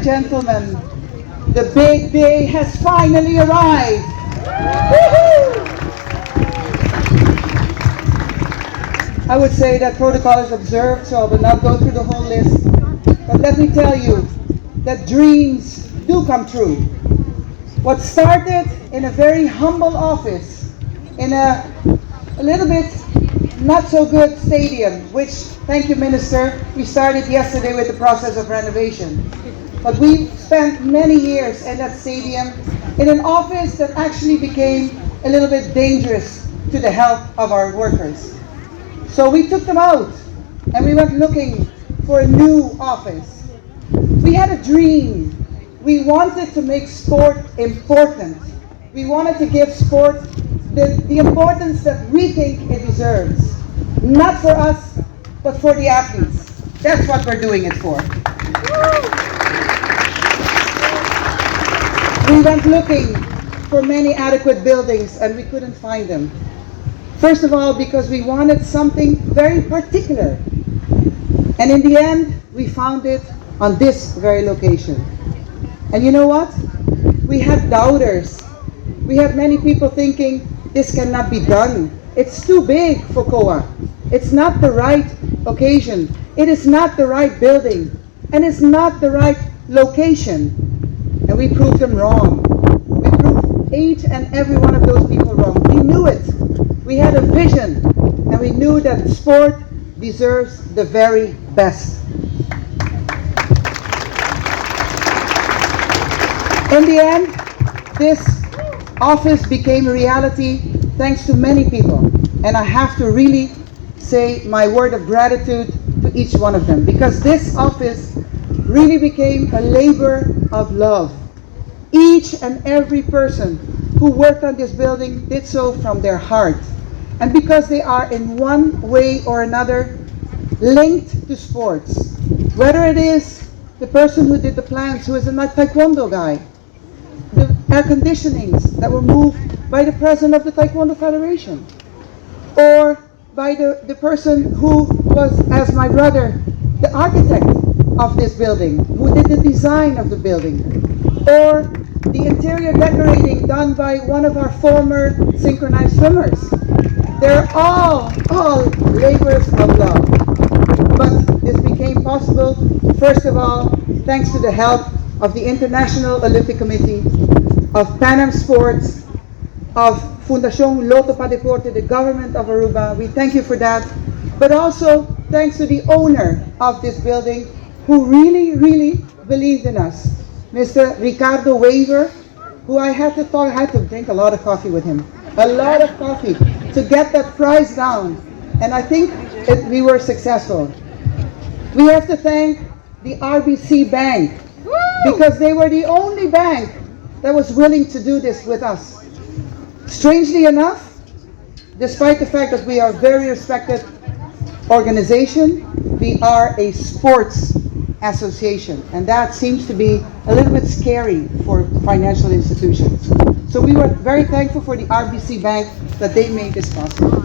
and gentlemen, the big day has finally arrived. Woo-hoo! I would say that protocol is observed, so I will not go through the whole list. But let me tell you that dreams do come true. What started in a very humble office, in a little bit not so good stadium, which, thank you Minister, we started yesterday with the process of renovation. But we spent many years in that stadium in an office that actually became a little bit dangerous to the health of our workers. So we took them out and we went looking for a new office. We had a dream. We wanted to make sport important. We wanted to give sport the importance that we think it deserves. Not for us, but for the athletes. That's what we're doing it for. We went looking for many adequate buildings and we couldn't find them. First of all, because we wanted something very particular. And in the end, we found it on this very location. And you know what? We had doubters. We had many people thinking, this cannot be done. It's too big for COA. It's not the right occasion. It is not the right building. And it's not the right location. And we proved them wrong. We proved each and every one of those people wrong. We knew it. We had a vision. And we knew that sport deserves the very best. In the end, this office became a reality thanks to many people. And I have to really say my word of gratitude to each one of them, because this office really became a labor of love. Each and every person who worked on this building did so from their heart. And because they are in one way or another linked to sports, whether it is the person who did the plans, who is a taekwondo guy, the air conditionings that were moved by the president of the Taekwondo Federation, or by the person who was, as my brother, the architect of this building, who did the design of the building, or the interior decorating done by one of our former synchronized swimmers. They're all labors of love. But this became possible, first of all, thanks to the help of the International Olympic Committee, of Pan Am Sports, of Fundación Lotto Pa Deporte, the government of Aruba. We thank you for that. But also thanks to the owner of this building, who really, really believed in us. Mr. Ricardo Weaver, who I had to drink a lot of coffee with him. A lot of coffee to get that price down. And I think we were successful. We have to thank the RBC Bank, because they were the only bank that was willing to do this with us. Strangely enough, despite the fact that we are a very respected organization, we are a sports association, and that seems to be a little bit scary for financial institutions. So we were very thankful for the RBC Bank that they made this possible.